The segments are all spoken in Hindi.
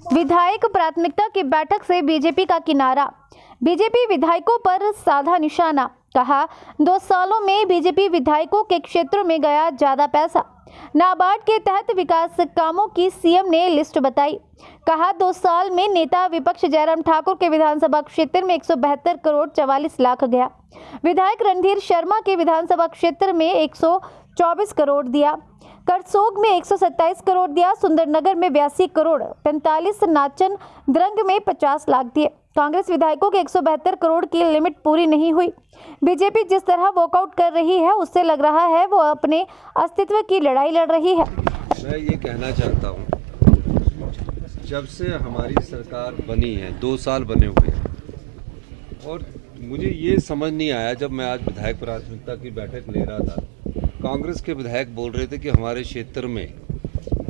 विधायक प्राथमिकता की बैठक से बीजेपी का किनारा। बीजेपी विधायकों पर साधा निशाना। कहा, 2 सालों में बीजेपी विधायकों के क्षेत्रों में गया ज्यादा पैसा। नाबार्ड के तहत विकास कामों की सीएम ने लिस्ट बताई। कहा, 2 साल में नेता विपक्ष जयराम ठाकुर के विधानसभा क्षेत्र में 172 करोड़ 44 लाख गया। विधायक रणधीर शर्मा के विधानसभा क्षेत्र में 124 करोड़ दिया। करसोग में 127 करोड़ दिया। सुंदरनगर में 82 करोड़ 45, नाचन द्रंग में 50 लाख दिए। कांग्रेस विधायकों के 172 करोड़ की लिमिट पूरी नहीं हुई। बीजेपी जिस तरह वॉकआउट कर रही है उससे लग रहा है वो अपने अस्तित्व की लड़ाई लड़ रही है। मैं ये कहना चाहता हूँ, जब से हमारी सरकार बनी है 2 साल बने हुए हैं और मुझे ये समझ नहीं आया, जब मैं आज विधायक प्राथमिकता की बैठक ले रहा था, कांग्रेस के विधायक बोल रहे थे कि हमारे क्षेत्र में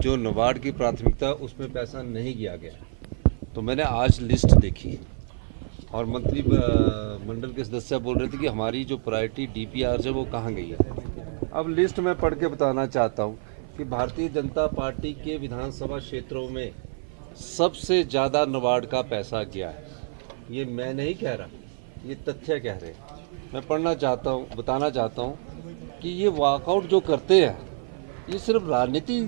जो नाबार्ड की प्राथमिकता उसमें पैसा नहीं दिया गया। तो मैंने आज लिस्ट देखी और मंत्री मंडल के सदस्य बोल रहे थे कि हमारी जो प्रायोरिटी डीपीआर है वो कहाँ गई है। अब लिस्ट में पढ़ के बताना चाहता हूँ कि भारतीय जनता पार्टी के विधानसभा क्षेत्रों में सबसे ज़्यादा नाबार्ड का पैसा गया है। ये मैं नहीं कह रहा, ये तथ्य कह रहे हैं। मैं पढ़ना चाहता हूँ, बताना चाहता हूँ कि ये वॉकआउट जो करते हैं ये सिर्फ राजनीति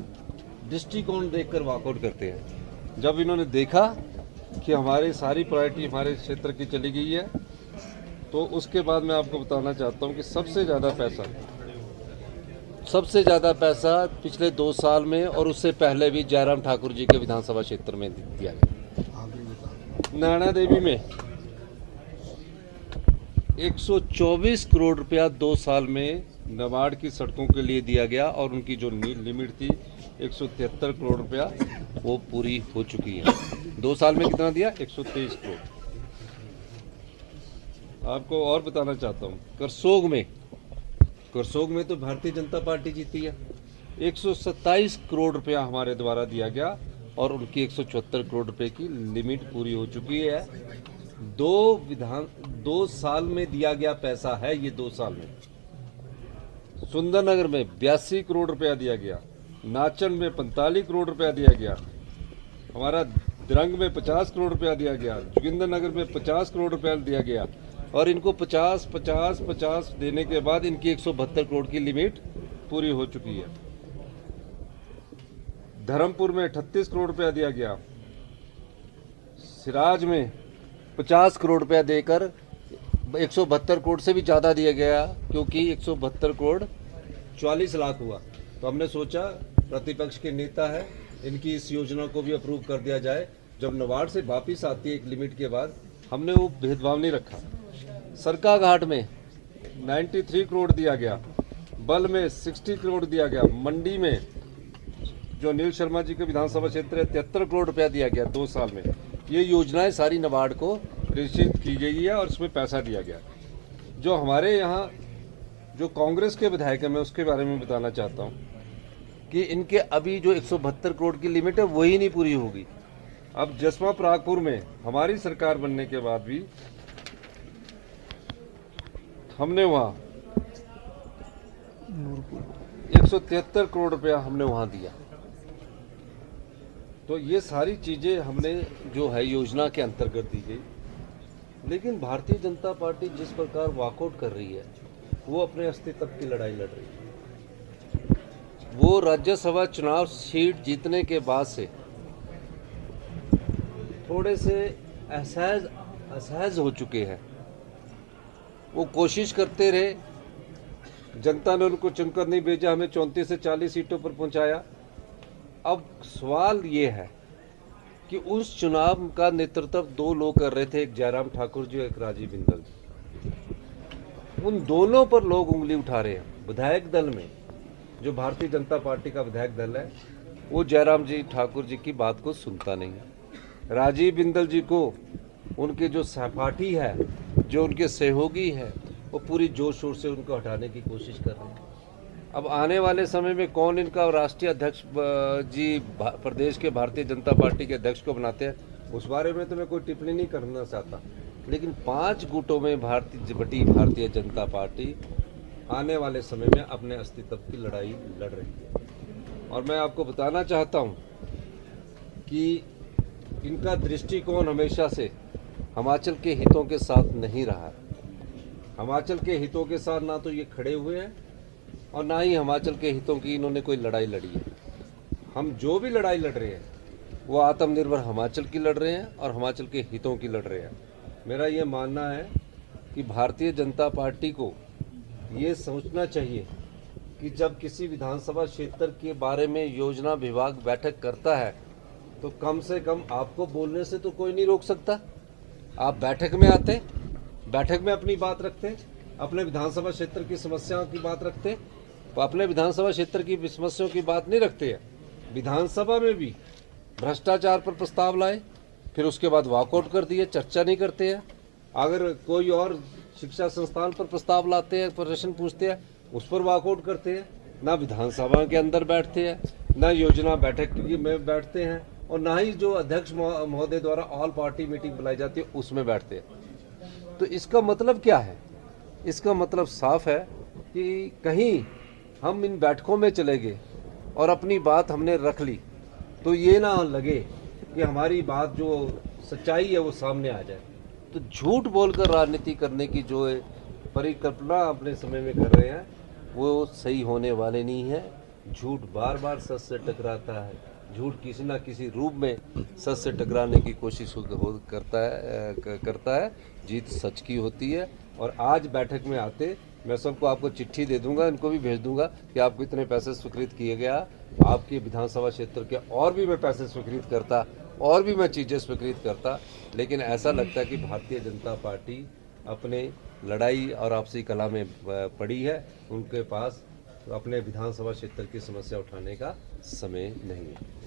दृष्टिकोण देखकर वॉकआउट करते हैं। जब इन्होंने देखा कि हमारी सारी प्रायोरिटी हमारे क्षेत्र की चली गई है, तो उसके बाद मैं आपको बताना चाहता हूँ कि सबसे ज़्यादा पैसा पिछले 2 साल में और उससे पहले भी जयराम ठाकुर जी के विधानसभा क्षेत्र में दिया गया। नैना देवी में 124 करोड़ रुपया 2 साल में नाबार्ड की सड़कों के लिए दिया गया और उनकी जो लिमिट थी 173 करोड़ रुपया वो पूरी हो चुकी है। 2 साल में कितना दिया? 123 करोड़। आपको और बताना चाहता हूँ, करसोग में तो भारतीय जनता पार्टी जीती है। 127 करोड़ रुपया हमारे द्वारा दिया गया और उनकी 174 करोड़ रुपए की लिमिट पूरी हो चुकी है। 2 साल में दिया गया पैसा है ये 2 साल में। सुंदरनगर में 82 करोड़ रुपया दिया गया, नाचन में 45 करोड़ रुपया दिया गया, हमारा द्रंग में 50 करोड़ रुपया दिया गया, जोगिंदरनगर में 50 करोड़ रुपया दिया गया और इनको 50 देने के बाद इनकी 172 करोड़ की लिमिट पूरी हो चुकी है। धर्मपुर में 38 करोड़ रुपया दिया गया, सिराज में 50 करोड़ रुपया देकर 172 करोड़ से भी ज़्यादा दिया गया, क्योंकि 172 करोड़ 44 लाख हुआ। तो हमने सोचा प्रतिपक्ष के नेता है, इनकी इस योजना को भी अप्रूव कर दिया जाए। जब नाबार्ड से वापिस आती है एक लिमिट के बाद, हमने वो भेदभाव नहीं रखा। सरका घाट में 93 करोड़ दिया गया, बल में 60 करोड़ दिया गया, मंडी में जो नील शर्मा जी के विधानसभा क्षेत्र है 73 करोड़ रुपया दिया गया 2 साल में। ये योजनाएं सारी नाबार्ड को निश्चित की गई है और इसमें पैसा दिया गया। जो हमारे यहाँ जो कांग्रेस के विधायक हैं, मैं उसके बारे में बताना चाहता हूँ कि इनके अभी जो 172 करोड़ की लिमिट है वही नहीं पूरी होगी। अब जसवा परागपुर में हमारी सरकार बनने के बाद भी हमने वहाँ 173 करोड़ रुपया हमने वहाँ दिया। तो ये सारी चीज़ें हमने जो है योजना के अंतर्गत दी गई। लेकिन भारतीय जनता पार्टी जिस प्रकार वॉकआउट कर रही है वो अपने अस्तित्व की लड़ाई लड़ रही है। वो राज्यसभा चुनाव सीट जीतने के बाद से थोड़े से असहज हो चुके हैं। वो कोशिश करते रहे, जनता ने उनको चुनकर नहीं भेजा, हमें 34 से 40 सीटों पर पहुंचाया। अब सवाल ये है कि उस चुनाव का नेतृत्व 2 लोग कर रहे थे, एक जयराम ठाकुर जी और एक राजीव बिंदल जी। उन दोनों पर लोग उंगली उठा रहे हैं। विधायक दल में जो भारतीय जनता पार्टी का विधायक दल है वो जयराम जी ठाकुर जी की बात को सुनता नहीं है। राजीव बिंदल जी को उनके जो सहपाठी है, जो उनके सहयोगी है, वो पूरी जोर शोर से उनको हटाने की कोशिश कर रहे हैं। अब आने वाले समय में कौन इनका राष्ट्रीय अध्यक्ष जी प्रदेश के भारतीय जनता पार्टी के अध्यक्ष को बनाते हैं, उस बारे में तो मैं कोई टिप्पणी नहीं करना चाहता। लेकिन 5 गुटों में भारतीय जनता पार्टी आने वाले समय में अपने अस्तित्व की लड़ाई लड़ रही है। और मैं आपको बताना चाहता हूं कि इनका दृष्टिकोण हमेशा से हिमाचल के हितों के साथ नहीं रहा है। हिमाचल के हितों के साथ ना तो ये खड़े हुए हैं और ना ही हिमाचल के हितों की इन्होंने कोई लड़ाई लड़ी है। हम जो भी लड़ाई लड़ रहे हैं वो आत्मनिर्भर हिमाचल की लड़ रहे हैं और हिमाचल के हितों की लड़ रहे हैं। मेरा ये मानना है कि भारतीय जनता पार्टी को ये सोचना चाहिए कि जब किसी विधानसभा क्षेत्र के बारे में योजना विभाग बैठक करता है तो कम से कम आपको बोलने से तो कोई नहीं रोक सकता। आप बैठक में आते, बैठक में अपनी बात रखते, अपने विधानसभा क्षेत्र की समस्याओं की बात रखते, तो अपने विधानसभा क्षेत्र की समस्याओं की बात नहीं रखते हैं। विधानसभा में भी भ्रष्टाचार पर प्रस्ताव लाए, फिर उसके बाद वॉकआउट कर दिए, चर्चा नहीं करते हैं। अगर कोई और शिक्षा संस्थान पर प्रस्ताव लाते हैं, प्रश्न पूछते हैं, उस पर वॉकआउट करते हैं। ना विधानसभा के अंदर बैठते हैं, ना योजना बैठक में बैठते हैं और ना ही जो अध्यक्ष महोदय द्वारा ऑल पार्टी मीटिंग बुलाई जाती है उसमें बैठते हैं। तो इसका मतलब क्या है? इसका मतलब साफ है कि कहीं हम इन बैठकों में चले गए और अपनी बात हमने रख ली तो ये ना लगे कि हमारी बात जो सच्चाई है वो सामने आ जाए। तो झूठ बोलकर राजनीति करने की जो परिकल्पना अपने समय में कर रहे हैं वो सही होने वाले नहीं है। झूठ बार बार सच से टकराता है, झूठ किसी ना किसी रूप में सच से टकराने की कोशिश करता है। जीत सच की होती है। और आज बैठक में आते मैं सबको आपको चिट्ठी दे दूंगा, इनको भी भेज दूंगा कि आपको इतने पैसे स्वीकृत किए गया, आपके विधानसभा क्षेत्र के और भी मैं पैसे स्वीकृत करता, और भी मैं चीज़ें स्वीकृत करता। लेकिन ऐसा लगता है कि भारतीय जनता पार्टी अपने लड़ाई और आपसी कला में पड़ी है। उनके पास अपने विधानसभा क्षेत्र की समस्या उठाने का समय नहीं है।